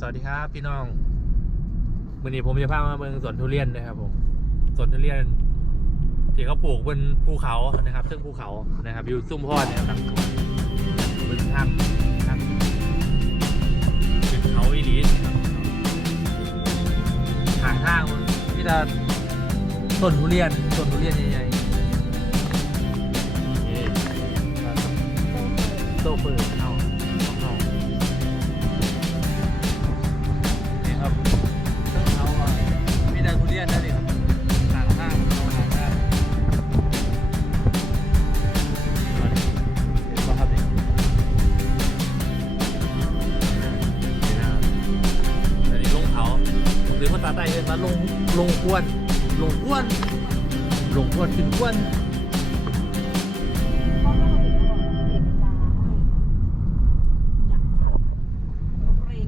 สวัสดีครับพี่น้องวันนี้ผมจะพามาเมืองสวนทุเรียนนะครับผมสวนทุเรียนที่เขาปลูกบนภูเขานะครับ ซึ่งภูเขานะครับอยู่ซุ้มพอดเนี่ยครับบนทางทางเป็นเขาอีหลีทางทางที่จะต้นทุเรียนต้นทุเรียนใหญ่ๆโซ่เปิดเขา งว่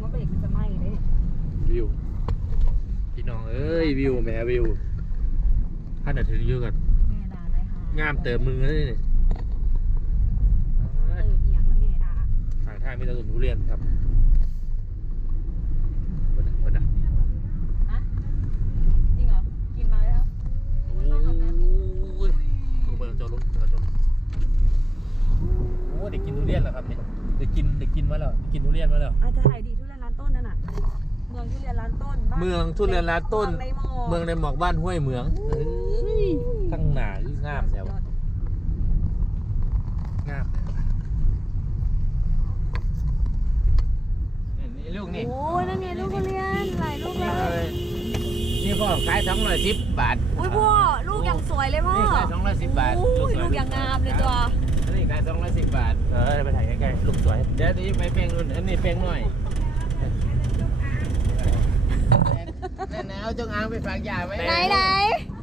าเบรกมันจะไหม้เลยวิว พี่น้องเอ้ยวิวแหมวิวถ้าจะถึงอยู่กับแม่ด่าได้ค่ะงามเติมมือเลยนี่เออเอียงแล้วแม่ด่าทางทางมีแต่ต้นทุเรียนครับวันนั้นวันนั้น ฮะจริงเหรอ กินมาแล้ว โอ้ยกูเบิร์จอรถจอรถโอ้เด็กกินทุเรียนเหรอครับเนี่ยเด็กกินเด็กกินมา แล้วเด็กกินทุเรียนมาแล้วอาจจะถ่ายดีทุเรียนร้านต้นนั่นน่ะ เมืองทุเรียนร้านต้นบ้านเมืองทุเรียนร้านต้นเมืองในหมอกเมืองในหมอกบ้านห้วยเหมืองเอ้ยตั้งหนาคืองามแถวะงามแถวะนี่ลูกนี่โอ้ยนั่นไงลูกทุเรียนหลายลูกเลยนี่พ่อขายสองร้อยสิบบาทอุ้ยพ่อลูกอย่างสวยเลยพ่อนี่ขายสองร้อยสิบบาทอุ้ยลูกอย่างงามเลยตัว อันนี้ขายสองร้อยสิบบาท เออไปถ่ายใกล้ๆลูกสวย เดี๋ยวนี้ไปแป้งรุ่นอันนี้แป้งน้อยนั่นนะเอาจงอางไปฝากยาไว้ไหนไหน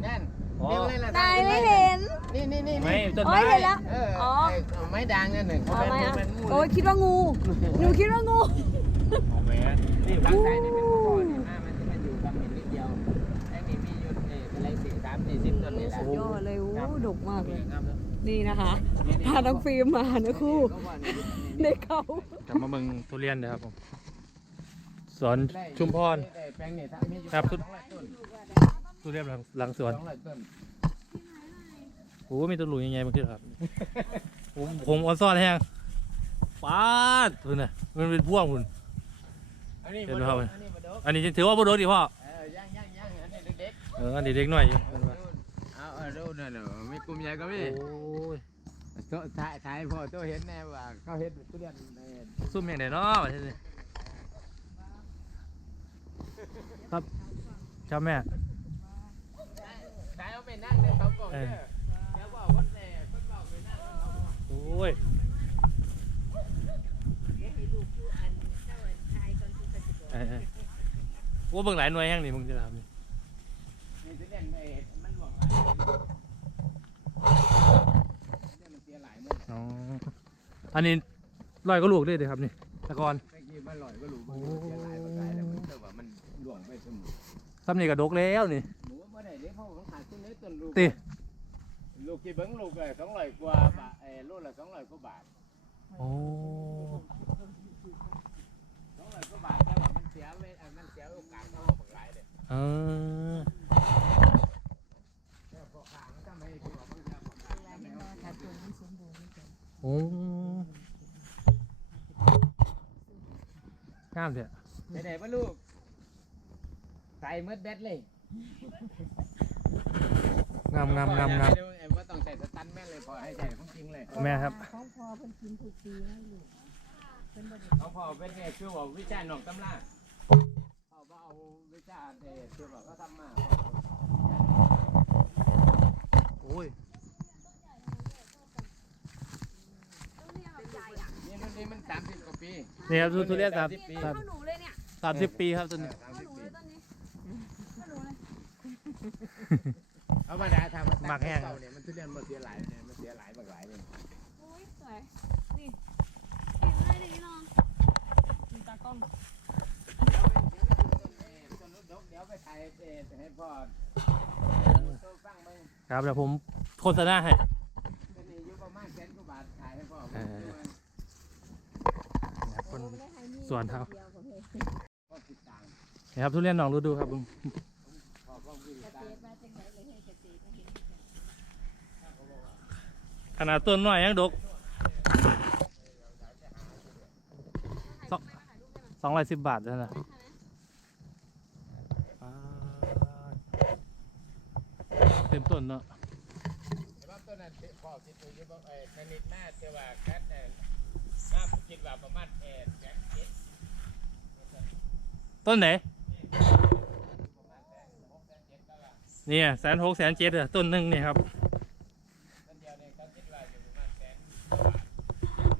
นั่นอ๋อเดี๋ยวเลยล่ะไหนไม่เห็น นี่นี่นี่ไม่ต้นโอ้ไม้ยเห็นแล้วเอออ๋อไอ้ไม้ด่างนั่นหนึ่งเอาไหมเป็นอะเป็นงูโอ้ยคิดว่างูหนูคิดว่างูของแม่นี่บางไทยนี่เป็นพ่อนี่มามันจะมาอยู่กับหินนิดเดียวไอ้นี่มีอยู่นี่อะไรสี่สามสี่สิบต้นนี่แหละสุดยอดเลยโอ้ดกมากเลยครับ นี่นะคะพาน้องฟิล์มมานะครู่ในเขากลับมาเมืองทุเรียนนะครับผมสวนชุมพรแปลงนี่ถ้ามีอยู่ครับสองร้อยต้นทุเรียนหลังหลังสวนสองร้อยต้นโอ้มีตัวหลุยยังไงบางทีครับ ผมผมออนซ่อนแห้งป้าดคุณน่ะมันเป็นพ่วงคุณอันนี้เห็นบไหมดครับกอันนี้บดกอันนี้ถือว่าบ่โดนดิพ่อเออย่างย่างย่างอันนี้เด็กเอออันนี้เด็กหน่อย เอาเอาดูนั่นน่ะมีกลุ่มใหญ่ก็มีโอ้ยโต๊ะถ่ายถ่ายพ่อโต๊ะเห็นแน่ว่าเขาเห็นทุเรียนในซุ่มอย่างไหนเนาะประเทศนี้ครับเจ้าแม่ ถ่ายเอาไปนั่งในเขาก่องเด้อเดี๋ยวบอกคนแน่คนบอกไปนั่งในเขากล่องโอ้ยเออเออโอ้เบิ่งหลายหน่วยแห้งนี่มึงจะทำนี่ ออ๋ออันนี้ร้อยก็ลูกด้วยเด้ครับนี่ตะกอนเมื่อกี้มันลอยก็รู้มันเสียหลายมันหลายแล้วมันแต่ว่ามันหลวงไปเสมอซ้ำนี่ก็ดกแล้วนี่ หมูบ่ได้เด้เขาของขาดทุนเลยต้นลูกติ ลูกกี่เบิ้งลูกเลยสองร้อยกว่าบาทเออลูกละสองร้อยกว่าบาทโอ้สองร้อยกว่าบาทแต่ว่ามันเสียเวเอ่อมันเสียโอกาสเขาเอาไปหลายเลย เออ แต่พอขางถ้าไม่ถือว่ามันจะพอขางถ้าไม่เอา โอ้งามเถอะไปไหนวะลูกใส่เมืดแบตเลยงามงามงามงามเดี๋ยวไอ้ว่าต้องใส่สตันแม่นเลยพอให้ใส่ของจริงเลยแม่ครับของพอเป็นกินถูกปีนะลูกของพ่อเป็นไงคือว่าวิชาหนอกตำราพ่อว่าเอาวิชาเด็ดคือว่าเขาทำมา โอ้ย นี่รุ่นนี้มันสามสิบกว่าปี นี่ครับทุทุเรียนสามปี สามเข้าหนูเลยเนี่ยสามสิบปีครับต้นนี้สามเข้าสิบหนูปีเลยต้นนี้เข้าหนูเลยเอามาด่าทำหมักแห้งเก่าเนี่ยมันทุเรียนมันเสียหลายเนี่ยมันเสียหลายมากหลายเลยโอ้ยสวยนี่กินได้ดีเนาะมีตากล้องต้นนุดดกเดี๋ยวไปถ่ายเอ่อให้พ่อโซ่ฟังมึงครับเดี๋ยวผมโฆษณาให้ต้นนี้อยู่ประมาณแสนกว่าบาทถ่ายให้พ่อเออ คนสวนเขาพ่อนี่ครับทุเรียนหนองฤดูครับเบิ่งพ่อพ่อวิธีการขนาดต้นน้อยยังดกสองร้อยสิบบาทเท่านั้นนะอ่าเต็มต้นเนาะแต่ว่าต้นนั้นพ่อคิดดูอยู่บ่เอ่อในนิดมาเทว่ากัด เอ่อมคิดว่าประมาณเอ่อแสนเจ็ดต้นไหน เนี่ยแสนหกแสนเจ็ดอะต้นหนึ่งเนี่ยครับต้นเดียวเนี่ยเขาคิดว่าอยู่ประมาณแสน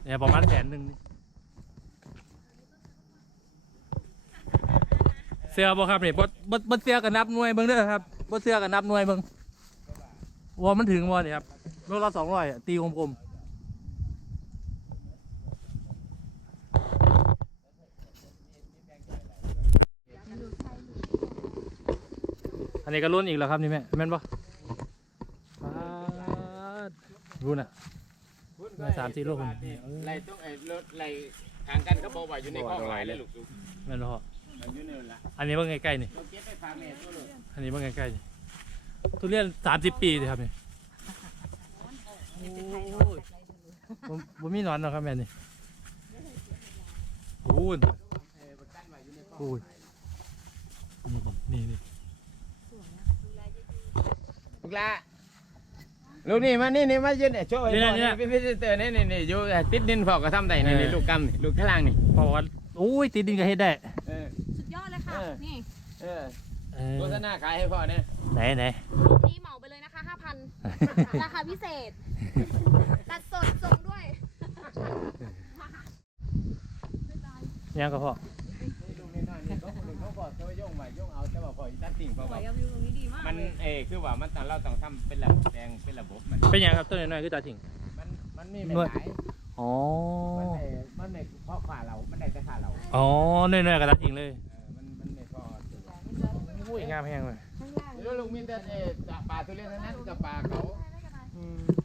เนี่ยประมาณแสนหนึ่งนี่เสือบ่ครับเนี่ยบ่บ่บ่เสือกับนับหน่วยเบิ่งเด้อครับบ่เสือกับนับหน่วยเบิ่งว่ามันถึงบ่นี่ยครับโลละสองร้อยตีกลมๆ นนี้ก็ล้นอีกแล้วครับนี่แม่แม่นบ่ป๊าดรู้น่ะได้สามสี่ลูกไล่ต้องไอ้รถไล่ทางกันเขาบอกว่าอยู่ในข้อหมายเลยลูกสุกแม่นบ่พ่อมันอยู่นี่ละอันนี้เบิ่งใกล้ๆนี่เราเก็บไปฝากแม่ตัวลูกอันนี้เบิ่งใกล้ๆนี่ทุเรียนสามสิบปีเลยครับนี่ผมผมมีหนอนหรอกครับแม่นี่โอ้ยเออประกันไว้อยู่ในข้อโอ้ยนี่นี่ ลูกละลูกนี่มานี่นี่มายืนเนี่ยโชว์ให้พ่อนี่พี่พี่เตอร์นี่นี่นี่อยู่ติดดินพอก็ทำได้นี่นี่ลูกกำนี่ลูกข้างล่างนี่เพราะว่าโอ้ยติดดินก็เฮ็ดได้เออ สุดยอดเลยค่ะ เออ นี่เออเออโฆษณาขายให้พ่อเนี่ยไหนไหนลูกนี้เหมาไปเลยนะคะ 5,000 ราคาพิเศษ ตัดสดส่งด้วย ยังก็พอนี่ลูกนี่น้อยนี่ เขาคนหนึ่งเขาบอกจะว่าโยงไว้โยงเอาแต่ว่าพออีตัดสิ่งพอสบวอยกกับวิวตรงนี้ดีมากมันเลยเออคือว่ามันต้องเราต้องทำเป็นระบบแดงเป็นระบบมันเป็นยังครับต้นน้อยๆคือตาถิงมันมันมีไม่หลายอ๋อมันไม่มันไม่เพราะขาเรามันได้แต่ขาเราอ๋อน้อยๆกับตาถิงเลยเออมันมันไม่พอโอ้ยงามแห้งเลยข้างล่าง แล้วลุงมีแต่เออปลาตัวเล็กทั้งนั้นกับปลาเขานี่นี่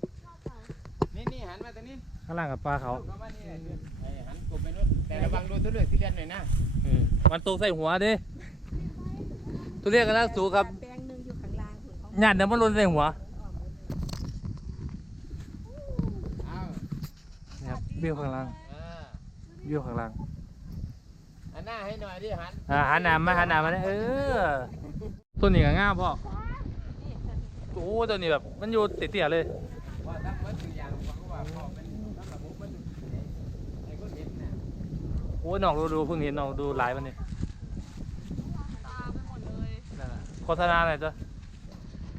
หันมาตรงนี้ข้างล่างกับปลาเขาเข้ามานี่ไอ้หันกลมไปนู้นแต่ระวังดูตัวเลือกที่เลียนหน่อยนะอืมมันตกใส่หัวเด้ทุเรียนกันแล้วสูครับแปลงหนึ่งอยู่ข้างล่างคุณเขาหยาดเดี๋ยวมันหล่นใส่หัวเอานี่ครับเบี้ยวข้างล่างอ่าเบี้ยวข้างล่างหันหน้าให้หน่อยดิหันอ่าหันหน้ามาหันหน้ามาเนี่ยเออตัวนี้ก็งามพ่อโอ้ตัวนี้แบบมันอยู่เตี้ยๆเลย โอ้ยน้องดูดูเพิ่งเห็นน้องดูไลฟ์มันนี่ตาไปหมดเลยนั่นน่ะโฆษณาหน่อยจ้ะ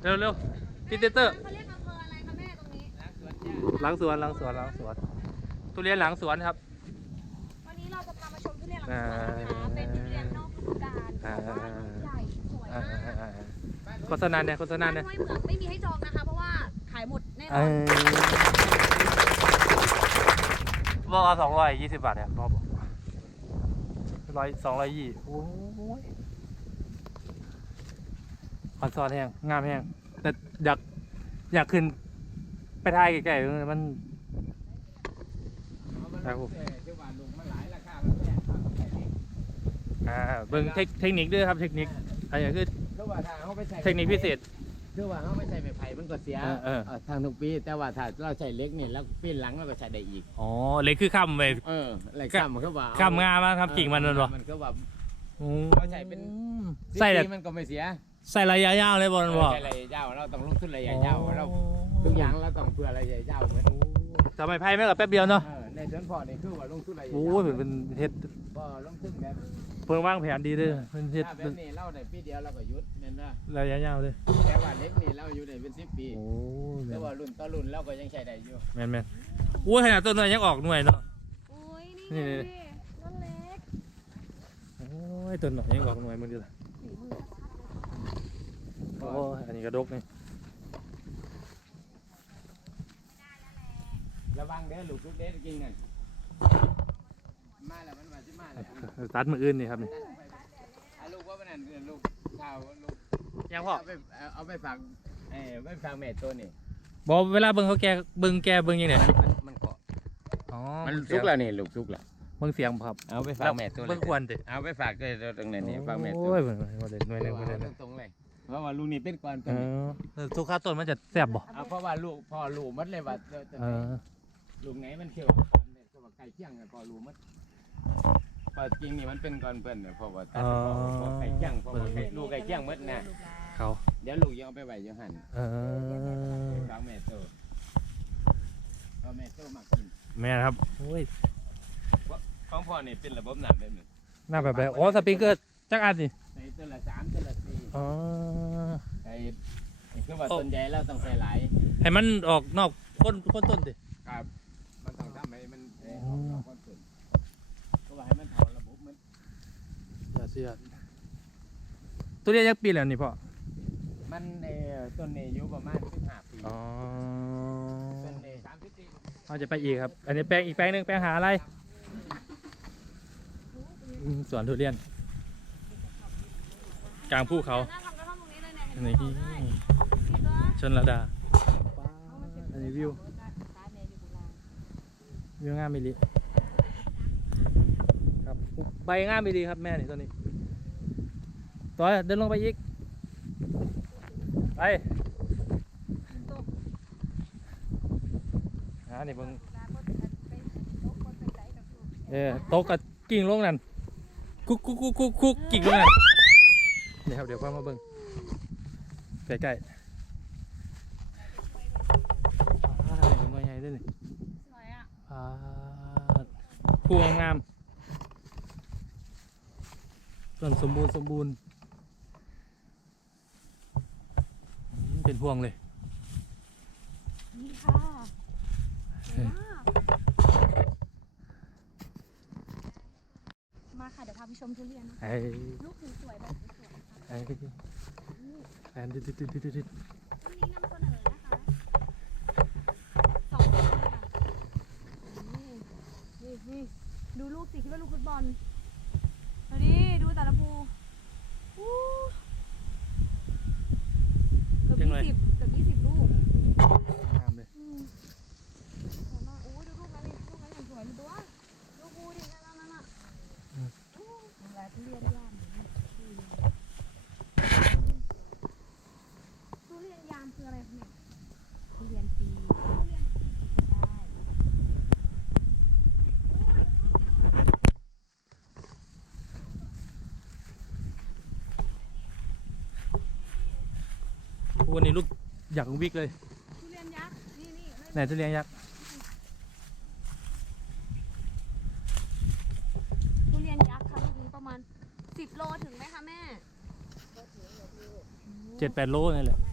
เร็วเร็วพิเตเตอร์เขาเรียกอำเภออะไรคะแม่ตรงนี้ล้างสวนหญ้าหลังสวนหลังสวนหลังสวนทุเรียนหลังสวนครับ วันนี้เราจะพามาชมทุเรียนหลังสวนนะคะ เป็นทุเรียนนอกฤดูกาลแต่ว่าใหญ่สวยอ่ามากอ่าอ่าอ่าโฆษณาเนี่ยโฆษณาบ้านเนี่ย ห้วยเหมืองไม่มีให้จองนะคะ เพราะว่าขายหมดแน่นเออนอ บอกเอาสองร้อยยี่สิบบาทเนี่ยบอกร้อยสองร้อยยี่โอ้ยคอนซอนแห้งงามแห้งแต่อยากอยากขึ้น ไปถ่ายไกลๆมันครับผมอ่าหลายราคามันแล้วใส่นี่อ่าเบิ่งเทคนิคด้วยครับเทคนิคอันนี้คือเทคนิคพิเศษ คือว่าเขาไม่ใส่ไม้ไผ่มันก็เสียเออเออเอ่อทางทุกปี แต่ว่าถ้าเราใส่เล็กเนี่ยแล้วปีนหลังเราก็ใช้ได้อีก อ๋อเล็กคือข้ามไปเอออะไรข้ามมันก็ว่าเอข้ามงามมากครับกิ่งมันนั่นหรอมันก็ว่าอืมเขาใส่เป็น ใส่แบบปีมันก็ไม่เสียใส่ระยะยาวเลยบอลเอบอกอใส่ระยะยาวเราต้องลงทุนระยะยาวเราทุกอย่างเราต้องเพื่อระยะยาวเหมือนทำไมไพ่ไม่กับแป๊บเดียวเนาะเออในสวนพอนี่คือว่าลงทุนระยะโอ้ยาวยเหมือนเป็นเฮ็ดก็ลงทุนแบบ เพิ่งวางแผนดีเด้อเป็นเฮ็ดถ้าแบเป็บนนี้เราได้ปีเดียวเราก็หยุดเนี่ยนะระยะยาวเลยแต่ว่าเล็กนี่เราอยู่ได้เป็นสิบปีโอ้แต่ว่ารุ่นต่อรุ่นเราก็ยังใช้ได้อยู่แมนแมนโอ้ยขนาดต้นหน่วยยังออกหน่วยเนาะ โอ้ยนี่นี่นี่ไงต้นเล็กโอ้ยต้นหน่อยยังออกหน่วยมึงดูล่ะโอ้ยอันนี้กระดกนี่ระวังเด้อลูกทุกเด้อกินนั่น มาแล้วมันมาสิมาแล้วตัดมืออื่นนี่ครับนี่อะลูกว่ามันนั่นคือลูกข้าวลูกยังพ่อเอาไปเอาเอาไปฝากเออไปฝากแม่ตัวนี่บอกเวลาเบิ่งเขาแกเบิ่งแกเบิ่งยังไงมันมันเกาะอ๋อมันสุกแล้วนี่ลูกสุกแล้วเบิ่งเสียงบ่ครับเอาไปฝากแม่ตัวเลเบิ่ยงควรติเอาไปฝากด้วยตรงไหนนี่ฝากแม่ตัวโอ้ยเบิ่งบ่ได้หน่วยหนึงบ่ได้เอาตรงๆเลยเพราะว่าลูกนี่เป็นก่อนเออเออทุกข้าวต้นมันจะแซ่บบ่เอาเพราะว่าลูกพ่อลูกมัดเลยว่าเออเออลูกไหนมันเขียวกับกันเนี่ยก็ว่าไก่เคียงกับพ่อลูกมัด พอจริงนี่มันเป็นก่อนเพิ่นเนี่ยเพราะว่าตัดพ่อพ่อไก่เคียงเพราะว่าไก่ลูกไก่เคียงมัดนะเขาเดี๋ยวลูกยังเอาไปไว้อยู่หั่นเออฝากแม่โตพ่อแม่โตมากกินแม่ครับโอ้ยของพ่อนี่เป็นระบบน้ำแบบนี้หน้าแบบแบบโอ้สปริงเกอร์จักอันนี่ใส่ตัวละสามตัวละสี่อ๋อไอ้คือว่าต้นใหญ่แล้วต้องใส่หลายให้มันออกนอกก้นก้นต้นดิครับ มันต้องทำให้มันเอ่อ อ๋อ ออกก้อนต้นก็ว่าให้มันเท่าระบบมัน อย่า เสียดตัวเรียนยักปีแล้วนี่พ่อมันเอ่อต้นนี้อายุประมาณ15ปีอ๋อต้นนี้30ปีเราจะไปอีกครับ อันนี้แปลงอีกแปลงหนึ่งแปลงหาอะไรอืมสวนทุเรียน กลางภูเขาน่าทำกระท่อมตรงนี้เลยเนี่ยอันนี้เห็นไหมพี่ตัวชนระดา อันนี้วิว วิวงามมิลิครับ ใบงามมิลิครับแม่นี่ตัวนี้ ต่อเดินลงไปอีก ไปอ่านี่เบิ่งเออโต๊ะกับกิ่งลงนั่นกุ๊กกุ๊กกุ๊กกุ๊กกุ๊กกิ่งลงนั่นนี่ครับเดี๋ยวพ่อมาเบิ่งใกล้ๆอ่านี่เป็นตัวใหญ่ด้วยนี่สวยอะอ่าพวงงามต้นสมบูรณ์สมบูรณ์อืม เป็นพวงเลย นี่ค่ะสวยมากมาค่ะ เดี๋ยวพาไปชมทุเรียนนะไอ้ลูกสวยๆแบบสวยๆนะคะไอ้แอนดิดดิดดิดดิดดิดวันนี้นำเสนอนะคะสองคนค่ะนี่นี่นี่ดูลูกสิคิดว่าลูกฟุตบอลดูดิดูแต่ละภูอู้ เกือบยี่สิบเกือบยี่สิบลูกงามเลยอืมสวยมากโอ้ยดูลูกนั้นดิลูกนั้นอย่างสวยเลยตัวลูกภูดินั่นนั่นนั่นน่ะโอ้ยเวลาทุเรียนย่านทุเรียนยามคืออะไรคะเนี่ยทุเรียนปีทุเรียนใช่ วันนี้ลูกอยากวิกเลยทุเรียนยักษ์นี่นี่ไม่ไหนทุเรียนยักษ์ทุเรียนยักษ์ค่ะลูกนี้ประมาณสิบโลถึงไหมคะแม่เจ็ดแปดโลนี่แหละแม่